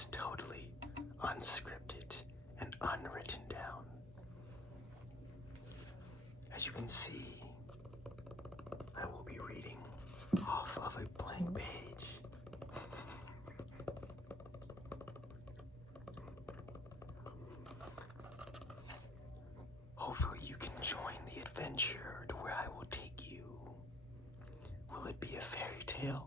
is totally unscripted and unwritten down. As you can see, I will be reading off of a blank page. Hopefully you can join the adventure to where I will take you. Will it be a fairy tale?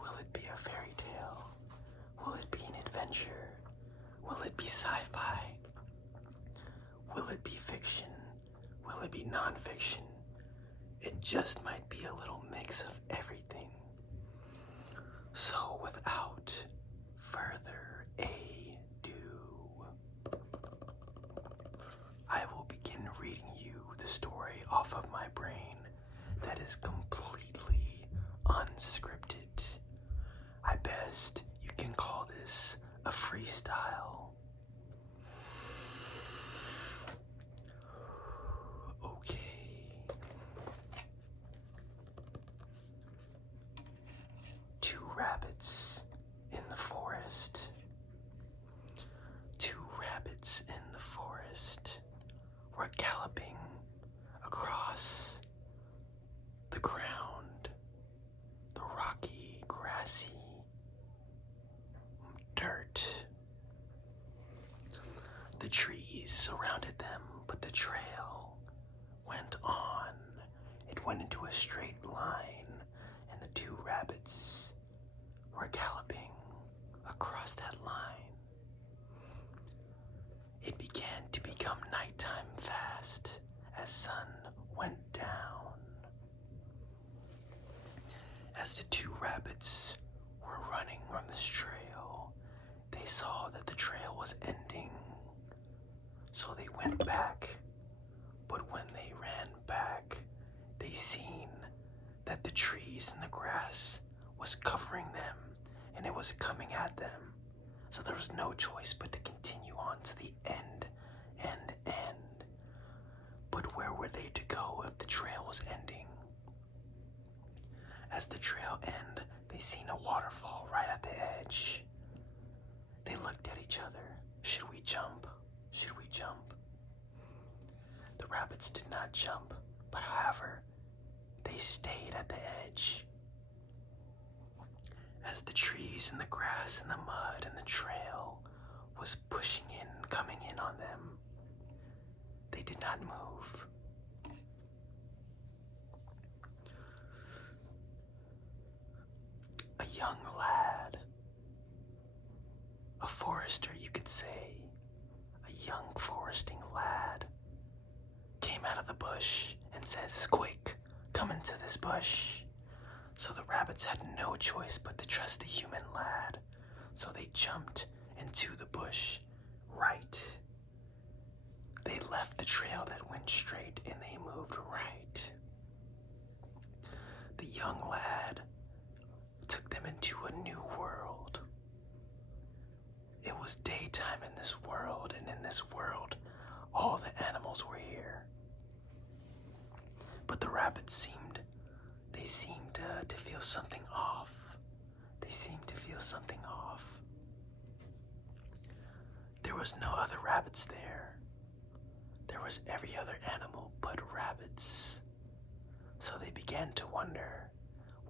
Will it be a fairy tale? Will it be an adventure? Will it be sci-fi? Will it be fiction? Will it be non-fiction? It just might be a little mix of everything. So without further ado, I will begin reading you the story off of my brain that is completely unscripted. I best you can call this a freestyle. Okay. Two rabbits in the forest. Two rabbits in the forest were galloping across the ground, the rocky, grassy dirt. The trees surrounded them, but the trail went on. It went into a straight line, and the two rabbits were galloping across that line. It began to become nighttime fast as sun went down. As the two rabbits were running on this trail, they saw that the trail was ending. So they went back, but when they ran back, they seen that the trees and the grass was covering them and it was coming at them. So there was no choice but to continue on to the end. But where were they to go if the trail was ending? As the trail ended, they seen a waterfall right at the edge. They looked at each other. Should we jump? Should we jump? The rabbits did not jump, but however, they stayed at the edge. As the trees and the grass and the mud and the trail was pushing in, coming in on them, they did not move. A young lad, a forester you could say, a young foresting lad, came out of the bush and said, "Squeak, come into this bush." So the rabbits had no choice but to trust the human lad. So they jumped into the bush right. They left the trail that went straight and they moved right. The young lad took them into a new world. It was daytime in this world, and in this world, all the animals were here. But the rabbits seemed to feel something off. They seemed to feel something off. There was no other rabbits there. There was every other animal but rabbits. So they began to wonder,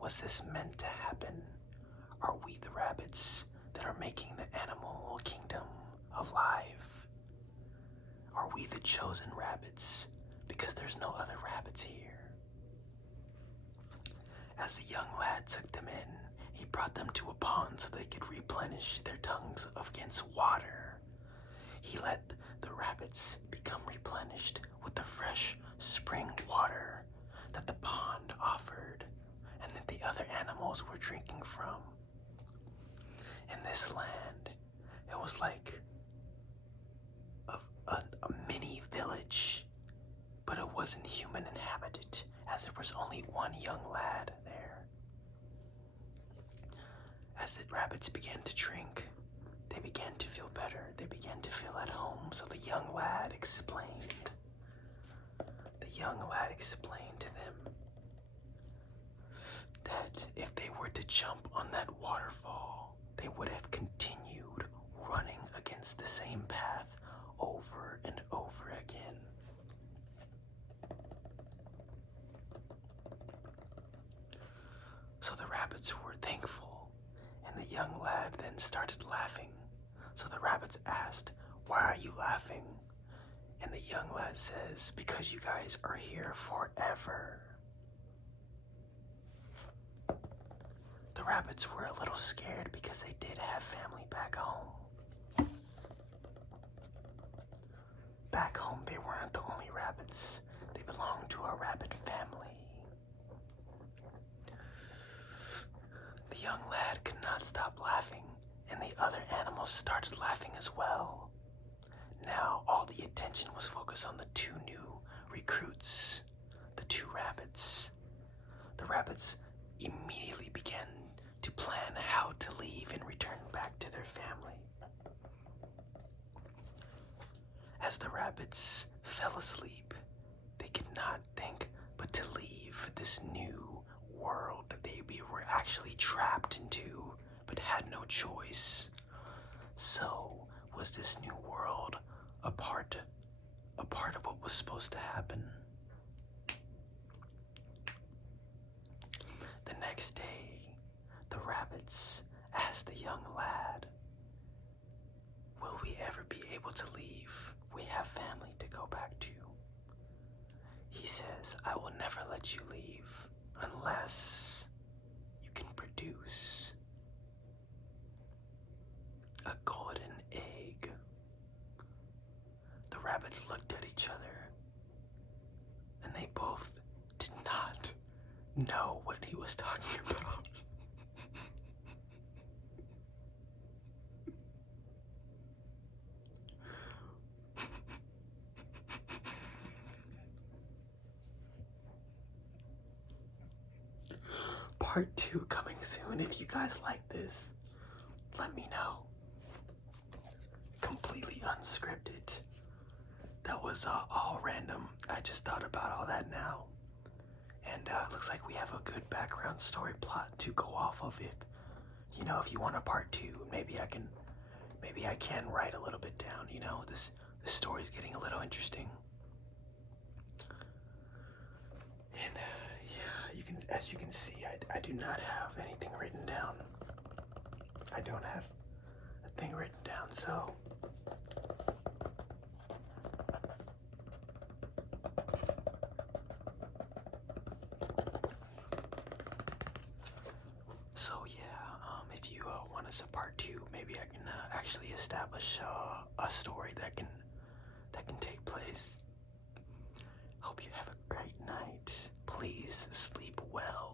was this meant to happen? Are we the rabbits that are making the animal kingdom alive? Are we the chosen rabbits because there's no other rabbits here? As the young lad took them in, he brought them to a pond so they could replenish their tongues against water. He let the rabbits become replenished with the fresh spring water that the pond offered and that the other animals were drinking from. In this land, it was like a mini village, but it wasn't human inhabited, as there was only one young lad there. As the rabbits began to drink, they they began to feel better. They began to feel at home. So the young lad explained. The young lad explained to them that if they were to jump on that waterfall, they would have continued running against the same path over and over again. So the rabbits were thankful, and the young lad then started laughing. So the rabbits asked, "Why are you laughing?" And the young lad says, "Because you guys are here forever." The rabbits were a little scared because they did have family back home. Back home, they weren't the only rabbits. They belonged to a rabbit family. The young lad could not stop laughing, and the other animals started laughing as well. Now, all the attention was focused on the two new recruits, the two rabbits. The rabbits immediately began to plan how to leave and return back to their family. As the rabbits fell asleep, they could not think but to leave this new world that they were actually trapped into, but had no choice. So, was this new world a part of what was supposed to happen? The next day, the rabbits asked the young lad, "Will we ever be able to leave? We have family to go back to." He says, "I will never let you leave unless you can produce a golden egg." The rabbits looked at each other, and they both did not know what he was talking about. Part 2 coming soon. If you guys like this, let me know. Completely unscripted. That was all random. I just thought about all that now. And it looks like we have a good background story plot to go off of. If you want a part 2, maybe I can write a little bit down. This story's getting a little interesting. And as you can see, I do not have anything written down. I don't have a thing written down, so if you want us a part 2, maybe I can actually establish a story that can take place. Hope you have a great night. Please sleep well.